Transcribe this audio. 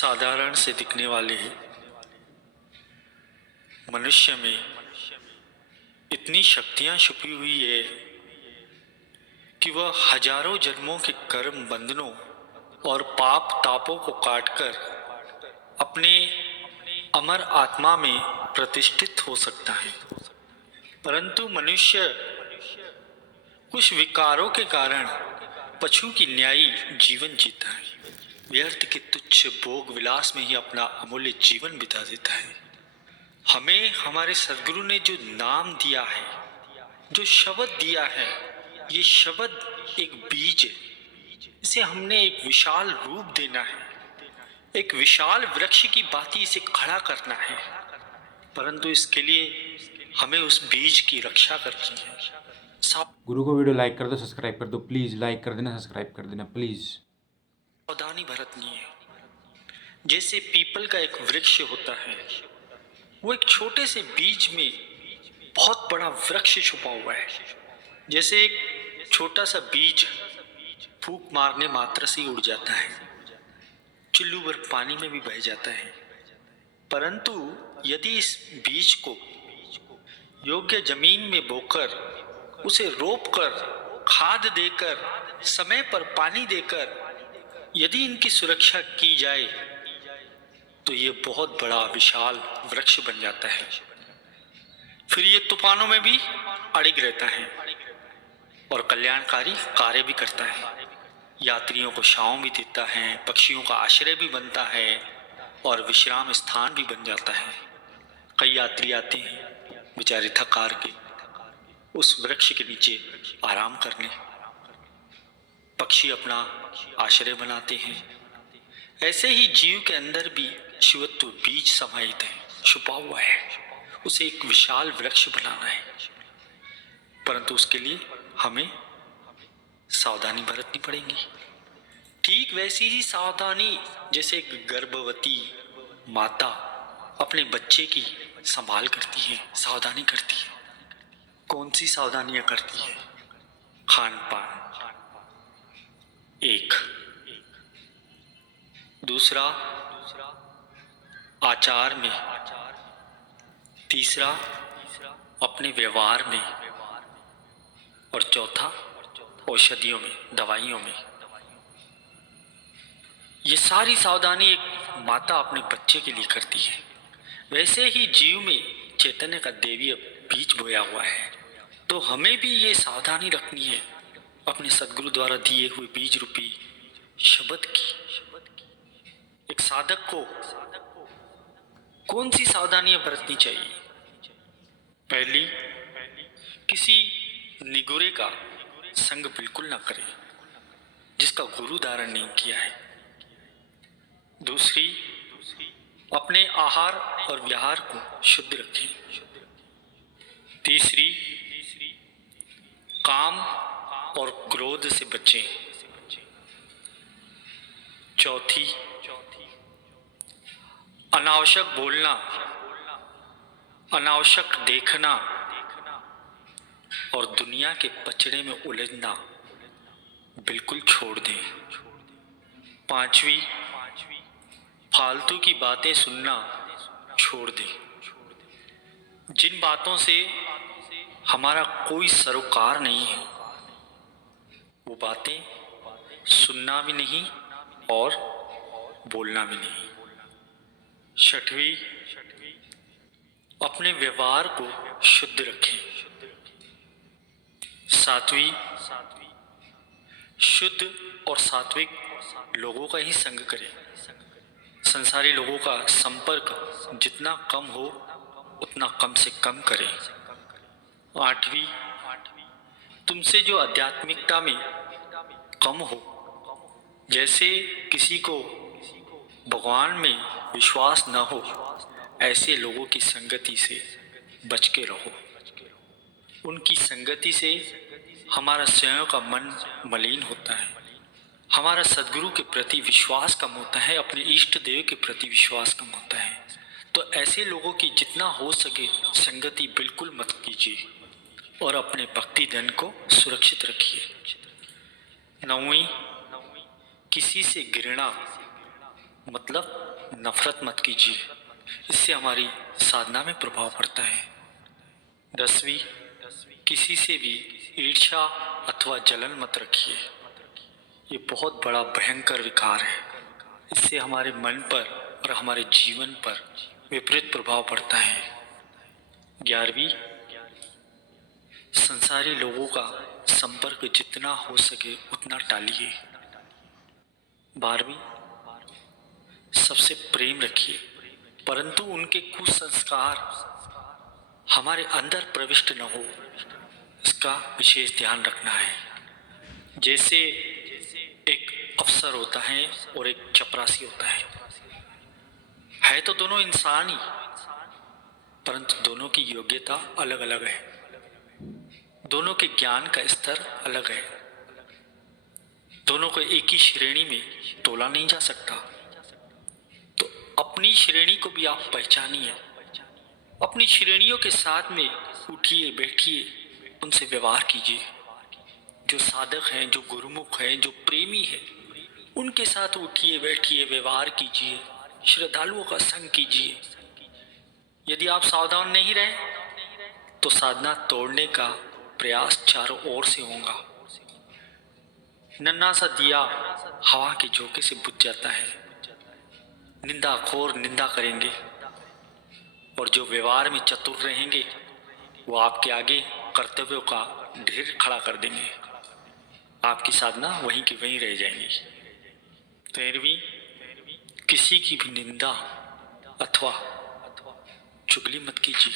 साधारण से दिखने वाले मनुष्य में इतनी शक्तियां छुपी हुई है कि वह हजारों जन्मों के कर्म बंधनों और पाप तापों को काटकर अपने अमर आत्मा में प्रतिष्ठित हो सकता है। परंतु मनुष्य कुछ विकारों के कारण पशु की न्यायी जीवन जीता है, व्यर्थ के तुच्छ भोग विलास में ही अपना अमूल्य जीवन बिता देता है। हमें हमारे सद्गुरु ने जो नाम दिया है, जो शब्द दिया है, ये शब्द एक बीज है। इसे हमने एक विशाल रूप देना है, एक विशाल वृक्ष की भांति इसे खड़ा करना है। परंतु इसके लिए हमें उस बीज की रक्षा करनी है। गुरु को वीडियो लाइक कर दो, सब्सक्राइब कर दो प्लीज। लाइक कर देना, सब्सक्राइब कर देना प्लीज। सावधानी बरतनी है। जैसे पीपल का एक वृक्ष होता है, वो एक छोटे से बीज में बहुत बड़ा वृक्ष छुपा हुआ है। जैसे एक छोटा सा बीज फूंक मारने मात्र से ही उड़ जाता है, चुल्लू भर पानी में भी बह जाता है। परंतु यदि इस बीज को योग्य जमीन में बोकर, उसे रोपकर, खाद देकर, समय पर पानी देकर यदि इनकी सुरक्षा की जाए तो ये बहुत बड़ा विशाल वृक्ष बन जाता है। फिर ये तूफानों में भी अड़िग रहता है और कल्याणकारी कार्य भी करता है। यात्रियों को छांव भी देता है, पक्षियों का आश्रय भी बनता है और विश्राम स्थान भी बन जाता है। कई यात्री आते हैं बेचारे थक हार के उस वृक्ष के नीचे आराम करने, पक्षी अपना आश्रय बनाते हैं। ऐसे ही जीव के अंदर भी शिवत्व बीज समाहित है, छुपा हुआ है। उसे एक विशाल वृक्ष बनाना है, परंतु उसके लिए हमें सावधानी बरतनी पड़ेगी। ठीक वैसी ही सावधानी जैसे एक गर्भवती माता अपने बच्चे की संभाल करती है, सावधानी करती है। कौन सी सावधानियां करती है? खान पान एक, दूसरा आचार में, तीसरा अपने व्यवहार में और चौथा औषधियों में, दवाइयों में। ये सारी सावधानी एक माता अपने बच्चे के लिए करती है। वैसे ही जीव में चैतन्य का दैवीय बीज बोया हुआ है, तो हमें भी ये सावधानी रखनी है अपने सद्गुरु द्वारा दिए हुए बीज रूपी शब्द की। एक साधक को कौन सी सावधानियां बरतनी चाहिए? पहली, किसी निगुरे का संग बिल्कुल ना करें जिसका गुरु धारण नहीं किया है। दूसरी, अपने आहार और विहार को शुद्ध रखें। तीसरी, काम और क्रोध से बचें। चौथी, अनावश्यक बोलना, अनावश्यक देखना और दुनिया के पचड़े में उलझना बिल्कुल छोड़ दें। पांचवी, फालतू की बातें सुनना छोड़ दें। जिन बातों से हमारा कोई सरोकार नहीं है, वो बातें सुनना भी नहीं और बोलना भी नहीं। छठवीं, अपने व्यवहार को शुद्ध रखें। सातवीं, शुद्ध और सात्विक लोगों का ही संग करें। संसारी लोगों का संपर्क जितना कम हो उतना कम से कम करें। आठवीं, तुमसे जो आध्यात्मिकता में कम हो, जैसे किसी को भगवान में विश्वास न हो, ऐसे लोगों की संगति से बच के रहो। उनकी संगति से हमारा स्वयं का मन मलिन होता है, हमारा सद्गुरु के प्रति विश्वास कम होता है, अपने इष्ट देव के प्रति विश्वास कम होता है। तो ऐसे लोगों की जितना हो सके संगति बिल्कुल मत कीजिए और अपने भक्ति धन को सुरक्षित रखिए। नौवीं, किसी से घृणा मतलब नफरत मत कीजिए, इससे हमारी साधना में प्रभाव पड़ता है। 10वीं, किसी से भी ईर्ष्या अथवा जलन मत रखिए। ये बहुत बड़ा भयंकर विकार है। इससे हमारे मन पर और हमारे जीवन पर विपरीत प्रभाव पड़ता है। 11वीं, संसारी लोगों का संपर्क जितना हो सके उतना टालिए। 12वीं, सबसे प्रेम रखिए, परंतु उनके कुसंस्कार हमारे अंदर प्रविष्ट न हो, इसका विशेष ध्यान रखना है। जैसे एक अफसर होता है और एक चपरासी होता है तो दोनों इंसान ही, परंतु दोनों की योग्यता अलग अलग है, दोनों के ज्ञान का स्तर अलग है, दोनों को एक ही श्रेणी में तोला नहीं जा सकता। तो अपनी श्रेणी को भी आप पहचानिए, अपनी श्रेणियों के साथ में उठिए बैठिए, उनसे व्यवहार कीजिए। जो साधक हैं, जो गुरुमुख हैं, जो प्रेमी हैं, उनके साथ उठिए बैठिए, व्यवहार कीजिए, श्रद्धालुओं का संग कीजिए। यदि आप सावधान नहीं रहे तो साधना तोड़ने का प्रयास चारों ओर से होगा। नन्हा सा दिया हवा के झोंके से बुझ जाता है। निंदाखोर निंदा करेंगे और जो व्यवहार में चतुर रहेंगे वो आपके आगे कर्तव्यों का ढेर खड़ा कर देंगे। आपकी साधना वहीं की वहीं रह जाएंगी। 13वीं, किसी की भी निंदा अथवा चुगली मत कीजिए।